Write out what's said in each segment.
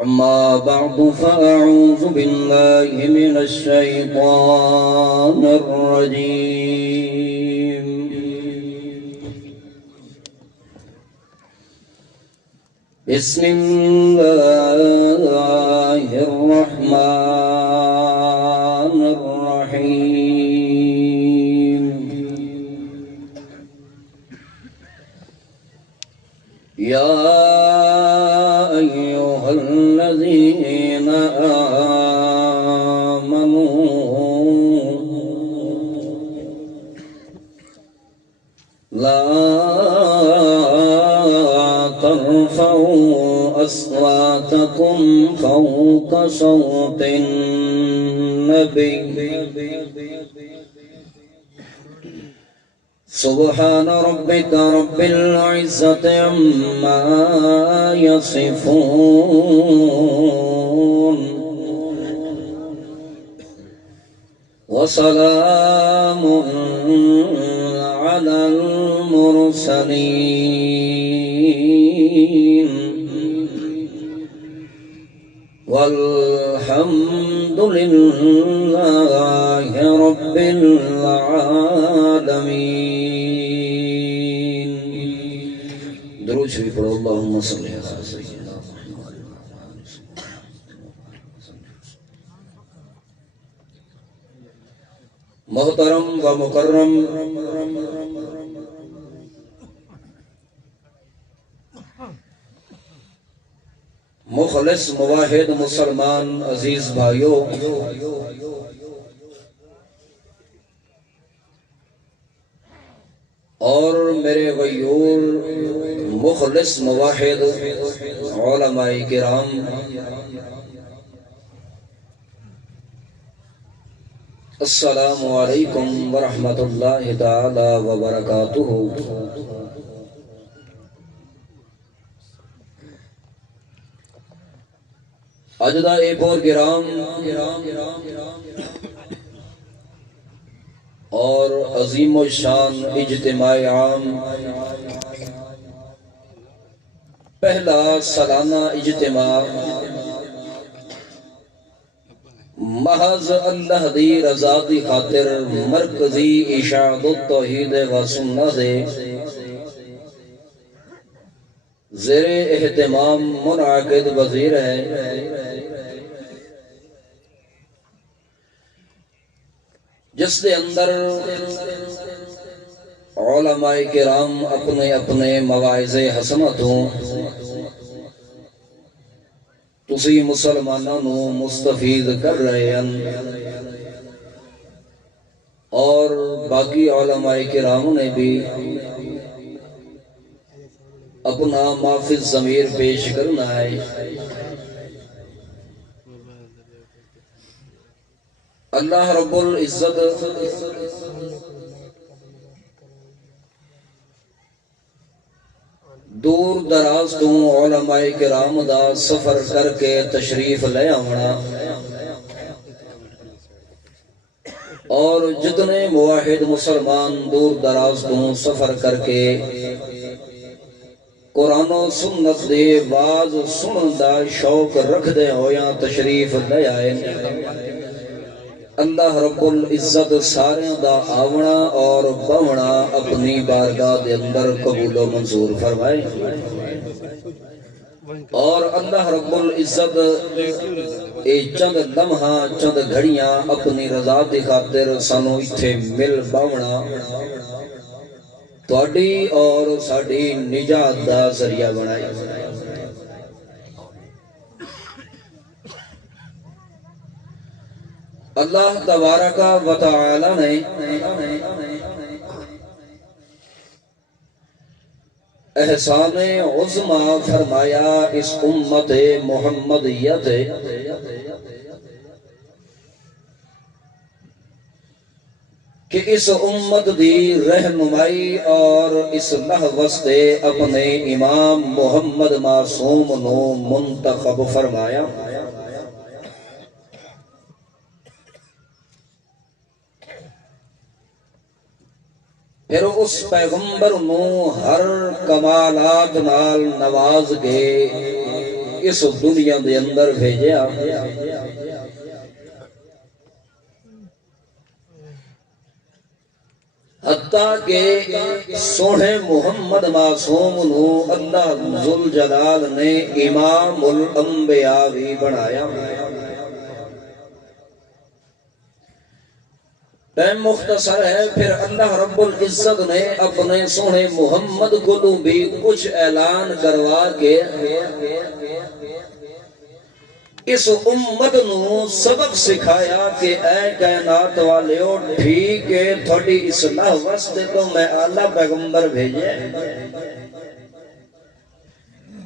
أما بعد فأعوذ بالله من الشيطان الرجيم. بسم الله الرحمن الرحيم. يا أيها الذين آمنوا لا ترفعوا أصواتكم فوق صوت النبي. سبحان ربك رب العزة عما يصفون وسلام على المرسلين والحمد لله رب العالمين. درود شریف پڑھو. اللہم صلی علی سیدنا محترم و مکرم مخلص مواحد مسلمان عزیز بھائیو، اور میرے غیور مخلص مواحد علماء کرام، السلام علیکم ورحمۃ اللہ تعالی وبرکاتہ۔ اجدہ اے پروگرام اور عظیم و شان اجتماع عام، پہلا سالانہ اجتماع محض اللہ دی رضا دی خاطر مرکزی اشاعت التوحید و سنت دے زیر اہتمام منعقد وزیر ہے، جس دے اندر علماء کرام اپنے اپنے مواعظ حسنتوں تسی مسلمانوں مستفید کر رہے ہیں، اور باقی علماء کرام نے بھی اپنا معافی ضمیر پیش کرنا ہے۔ اللہ رب العزت دور دراز تو علماء کرام دا سفر کر کے تشریف لے آونا، اور جتنے موحد مسلمان دور دراز تو سفر کر کے قرآن و سنت دے باز سنن دا شوق رکھ دے ہویاں تشریف لے آئے، اللہ رب العزت سارے دا آونا اور بونا اپنی بارگاہ دے اندر قبول و منظور فرمائے، اور اللہ رب العزت اے چند لمحہ چند گھڑیاں اپنی رضا دی خاطر سانو اتھے مل باونا تواڈی اور ساڈی نجات دا ذریعہ بنائے۔ اللہ تبارک و تعالی نے احسان عظمہ فرمایا اس امت محمدیت کہ اس امت دی رہنمائی اور اصلاح واسطے اپنے امام محمد معصوم نو منتخب فرمایا۔ پھر اس پیغمبر نو ہر کمالات نال نواز گئے، اس دنیا دے اندر بھیجیا حتیٰ کہ سونے محمد معصوم نو اللہ ذوالجلال نے امام الانبیاء بھی بنایا ٹائم مختصر ہے پھر اللہ رب العزت نے اپنے سونے محمد کو بھی کچھ اعلان کروا کے اس امت نو سبق سکھایا کہ اے کائنات والیو ٹھیک ہے تھوڑی اصلاح واسطے تو میں اعلیٰ پیغمبر بھیجے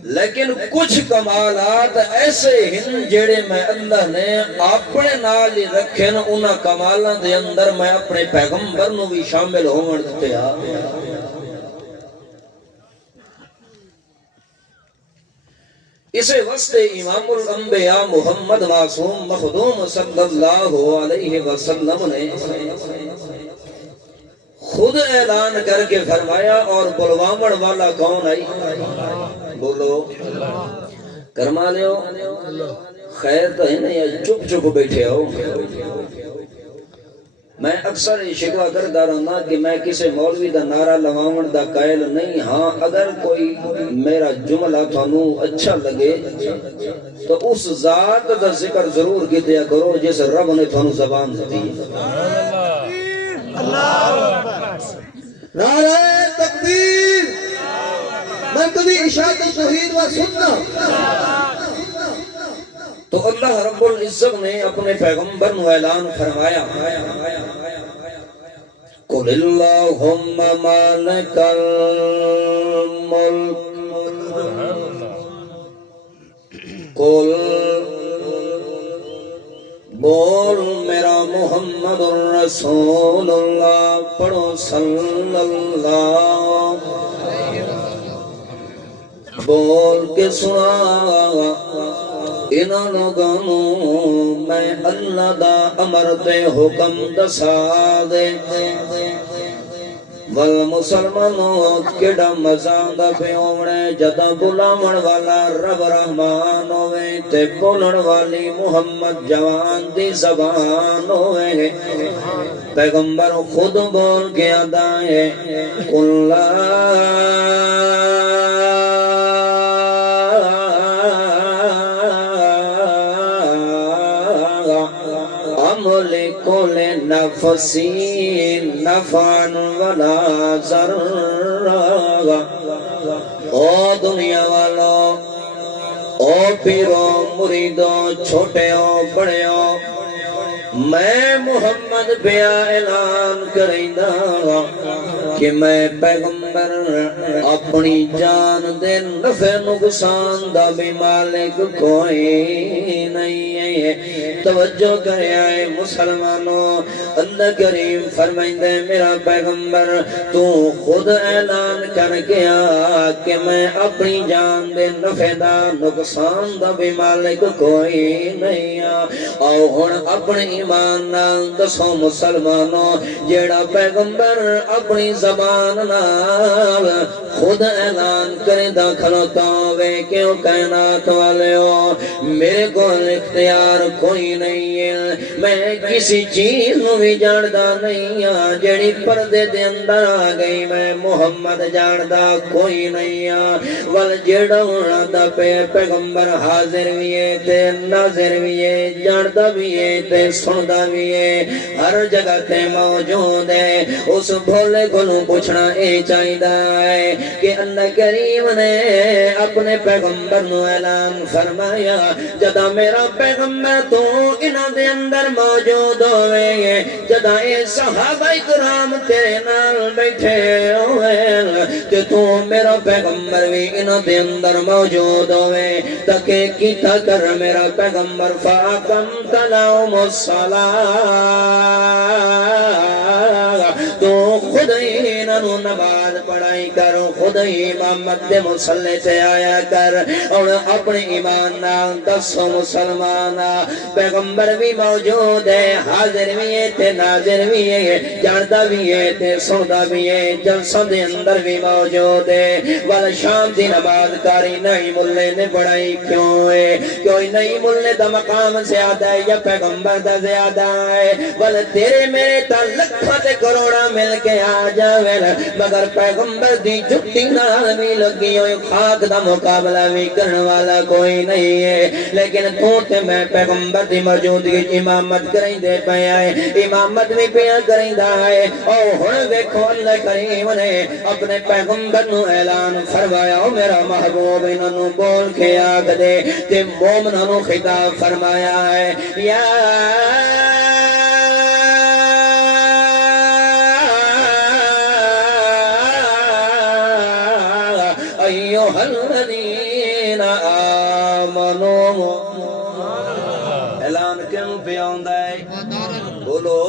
لیکن کچھ کمالات ایسے ہیں جڑے میں اللہ نے اپنے نال ہی رکھے نا انہاں کمالاں دے اندر میں اپنے پیغمبر نو بھی شامل ہون دیا اسے واسطے امام الانبیاء محمد معصوم مخدوم صلی اللہ علیہ وسلم نے خود اعلان کر کے فرمایا اور بلوامڑ والا کون آئی بولو کرما لیو خیر تو ہے نا یا چپ چپ بیٹھے ہو میں اکثر شکوا کرتا رہا کہ میں کسی مولوی دا نعرہ لگاون دا قائل نہیں ہاں اگر کوئی میرا جملہ تھانو اچھا لگے تو اس ذات دا ذکر ضرور کیتیا کرو جس رب نے تھانو زبان دی نعرہ تکبیر مرکزی اشاعت توحید و سنت تو اللہ رب العزت نے اپنے پیغمبر نو اعلان فرمایا قل اللہم مالک الملک قل بول میرا محمد الرسول اللہ پڑھو صلی اللہ بول کے سنا انہاں لوگوں میں اللہ دا امر تے حکم دسا دے والمسلمانوں کیڑا مزہ دا پیونے جدا بلاون والا رب رحمان ہوئے تے بولن والی محمد جوان دی زبان ہوئے پیغمبر خود بول کے ادائے قل کل نفسی نفعن ولا ضرر او دنیا والو او پیرو مریدو چھوٹے ہو بڑے ہو میں محمد بیا اعلان کریندا کہ میں پیغمبر اپنی جان دے نفع نقصان دا بھی مالک کوئی نہیں ہے توجہ کرے آئے مسلمانوں اللہ کریم فرمائندے میرا پیغمبر تو خود اعلان کر گیا کہ میں اپنی جان دے نفع دا نقصان دا بھی مالک کوئی نہیں آؤ ہن اپنی ایمان نال دسو مسلمانوں جیڑا پیغمبر اپنی زبان نال خود اعلان کرے دا کھلوتا ہوئے کیوں کائنات والے ہو میرے کو اختیار کوئی نہیں ہے میں کسی چیز نو بھی جاندا نہیں ہاں جیڑی پردے دے اندر آ گئی میں محمد جاندا کوئی نہیں ہاں ول جیڑا ہونا دا پیغمبر حاضر بھی ہے تے ناظر بھی ہے جاندا بھی ہے تے سندا بھی ہے ہر جگہ تے موجود ہے اس بھولے کو پوچھنا اے چاہیدا ہے کہ اللہ کریم نے اپنے پیغمبر نو اعلان فرمایا جدا میرا پیغمبر تو انہاں دے اندر موجود ہوئے جدا اے صحابہ کرام تیرے نال بیٹھے ہوئے تے تو میرا پیغمبر بھی انہاں دے اندر موجود ہوئے تاکہ کیتا کر میرا پیغمبر فاقمت لهم الصلاة تو خود انہوں نماز پڑھائی کرو خود خود ہی امامت دے مصلی تے آیا کر اور اپنے ایمان نال دسو مسلمان پیغمبر بھی موجود ہے حاضر بھی ہے تے ناظر بھی ہے جاندا بھی ہے تے سندا بھی ہے جلسوں دے اندر بھی موجود ہے ول شام دی نماز کاری نہیں ملے نے پڑھائی کیوں ہے کوئی نہیں ملے دا مقام زیادہ ہے یا پیغمبر دا زیادہ ہے ول تیرے میرے تا لکھاں تے کروڑاں مل کے آ جاویں مگر پیغمبر دی جھٹی نال بھی لگی ہوئی خاک دا مقابلہ بھی کرن والا کوئی نہیں ہے لیکن تو تے میں پیغمبر دی موجودگی امامت کریں دے پیا ہے امامت بھی پیا کریں دا ہے او ہن ویکھو اللہ کریم نے اپنے پیغمبر نو اعلان فرمایا او میرا محبوب انہاں نو بول کے آکھ دے تے مومناں نو خطاب فرمایا ہے یا ایھا الذین آمنوا اعلان کیوں پیا ہوندا ہے بولو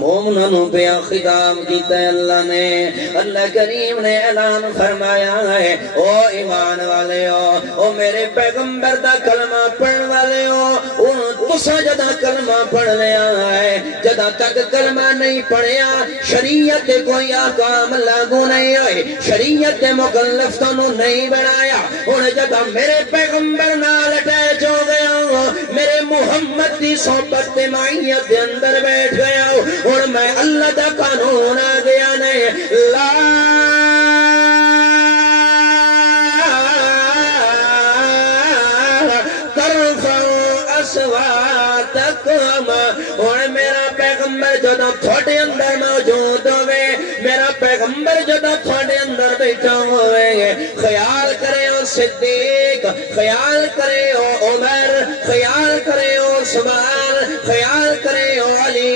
مومنوں پہ خطاب کیتا ہے اللہ نے اللہ کریم نے اعلان فرمایا ہے او ایمان والے او میرے پیغمبر دا کلمہ پڑھن والے ہو تسا جدا کلمہ پڑھ لیا ہے جدا تک کلمہ نہیں پڑھیا شریعت کوئی احکام لاگو نہیں ہوئے شریعت مکلف تانوں نہیں بنایا ہن جدا میرے پیغمبر نال اٹیچ ہو گیا میرے محمد دی صحبت تے معیت دے اندر بیٹھ گیا اور میں اللہ دا قانون آ گیا نہیں لا ترفعوا اصواتکم اور میرا پیغمبر جدوں تھوڑے اندر موجود ہوئے میرا پیغمبر جدوں تھوڑے اندر بیٹھا ہوئے خیال کرے ہو صدیق خیال کرے ہو عمر خیال کرے ہو عثمان خیال کرے ہو علی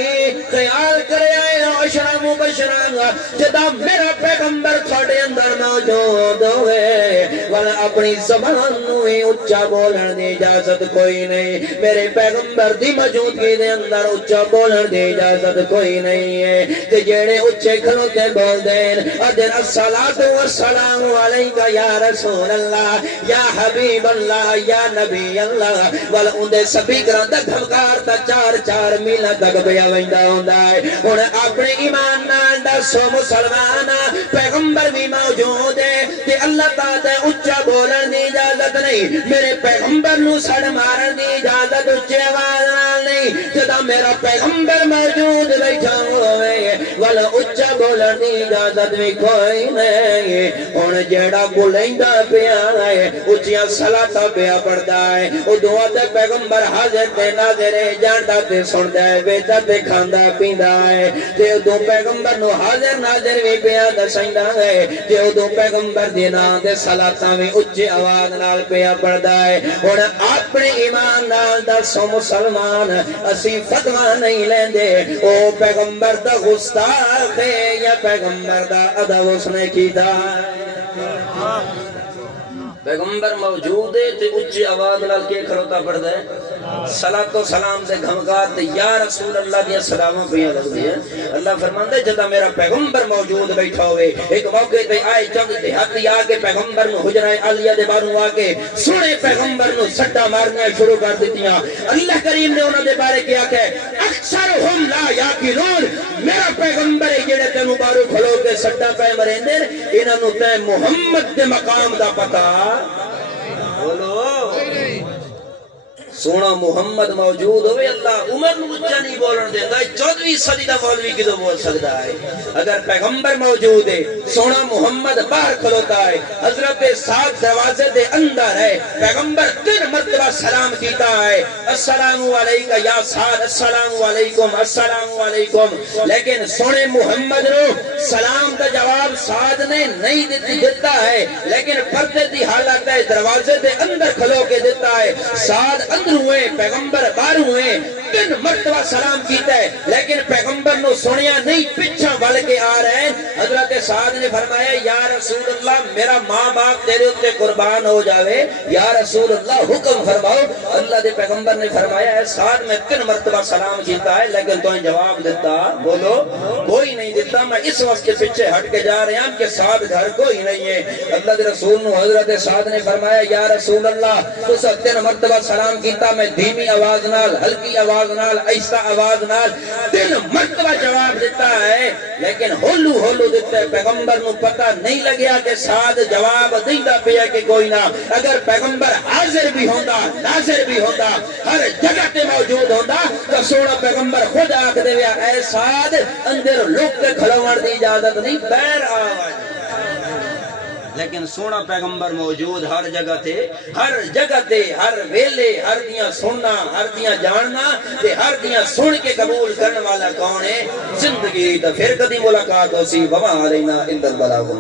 خیال کرے ہو عشرہ مبشرہ جدا میرا پیغمبر تھوڑے اندر موجود ہوئے والا اپنی زبان نوی اچھا بولن دی اجازت کوئی نہیں میرے پیغمبر دی موجودگی دے اندر اچھا بولن دی اجازت کوئی نہیں ہے تے جیڑے اچھے کھلوتے بول دین ادر الصلاۃ والسلام علیکہ یا رسول اللہ یا حبیب اللہ یا نبی اللہ والا اندے سبھی گران دا دھمکار تا چار چار میلہ تک بیا ویندا ہوندا ہے ہن اپنے ایمان نال دسو مسلمان پیغمبر بھی موجود ہے تے اللہ تعالی اچھا بولن دی اجازت نہیں میرے پیغمبر نو سڑ مارن دی اجازت اچھے آواز نال نہیں جدا میرا پیغمبر موجود بیٹھا ہوئے والا اچھا بولن دی اجازت بھی کوئی نہیں ہن جیڑا بولیندا پیا ہے اچھیاں صلاۃ پیا پڑھدا ہے او دعا تے پیغمبر حاضر تے ناظر جاندا تے سندا ہے ویچا تے کھاندا پیندا ہے تے او پیغمبر نو حاضر ناظر بھی پیا دسیندا ہے تے او پیغمبر دے نام تے صلاۃاں بھی اچھی آواز نال پیا پڑھدا ہے ہن اپنے ایمان نال دسو مسلمان اسی فتوا نہیں لیندے او پیغمبر دا گستاخ ہے یا پیغمبر دا ادب اس نے کیتا پیغمبر موجود ہے تے اچھی آواز نال کے کھڑوتا پڑھدا ہے صلاۃ و سلام دے گھمکار تے یا رسول اللہ دی سلاماں پیا لگدی ہے اللہ فرماندا ہے جدا میرا پیغمبر موجود بیٹھا ہوئے ایک موقع تے آئے چند دیہاتی آ کے پیغمبر نو حجرہ عالیہ دے باروں آ کے سونے پیغمبر نو سٹا مارنا شروع کر دتیاں اللہ کریم نے انہاں دے بارے کیا کہ اکثرہم لا یاقلون میرا پیغمبر ہے جڑے تینوں بارو کھلو کے سٹا پے مریندے انہاں نو تے محمد دے مقام دا پتہ بولو سونا محمد موجود ہوئے اللہ عمر مجھا نہیں بولن دیتا 14ویں صدی دا مولوی کدو بول سکتا ہے اگر پیغمبر موجود ہے سونا محمد باہر کھلوتا ہے حضرت سات دروازے دے اندر ہے پیغمبر 3 مرتبہ سلام کیتا ہے السلام علیکہ یا سات السلام علیکم السلام علیکم لیکن سونے محمد نو سلام کا جواب سات نے نہیں دیتا ہے لیکن پردے دی حالت ہے دروازے دے اندر کھلو کے دیتا ہے سات اندر ہوئے پیغمبر باہر ہوئے 3 مرتبہ سلام کیتا ہے لیکن پیغمبر نو سنیا نہیں پچھا بل کے آ رہے ہیں حضرت سعد نے فرمایا یا رسول اللہ میرا ماں باپ تیرے اتے قربان ہو جاوے یا رسول اللہ حکم فرماؤ اللہ اللہ دے پیغمبر نے فرمایا ہے سعد میں 3 مرتبہ سلام کیتا ہے لیکن تو جواب دیتا بولو کوئی نہیں دیتا. میں اس وقت کے پیچھے ہٹ کے جا رہے ہیں کہ سعد گھر کوئی نہیں ہے. اللہ دے رسول نو حضرت سعد نے فرمایا یا رسول اللہ تو 3 مرتبہ سلام کیتا میں دھیمی آواز نال ہلکی آواز نال ایسا آواز نال 3 مرتبہ جواب دیتا ہے لیکن ہولو ہولو دیتا ہے. پیغمبر نو پتہ نہیں لگیا کہ سعد جواب دیندا پیا کہ کوئی نہ. اگر پیغمبر حاضر بھی ہوندا ناظر بھی ہوندا ہر جگہ تے موجود ہوندا تو سونا پیغمبر خود آکھ دے اے سعد اندر لوک کے کھلوڑ دی اجازت نہیں بیر آواز. لیکن سونا پیغمبر موجود ہر جگہ تے ہر ویلے ہر دیاں سننا ہر دیاں جاننا تے ہر دیاں سن کے قبول کرنے والا کون ہے؟ زندگی تو پھر کدی ملاقات ہو سی وما علینا الا البلاغ.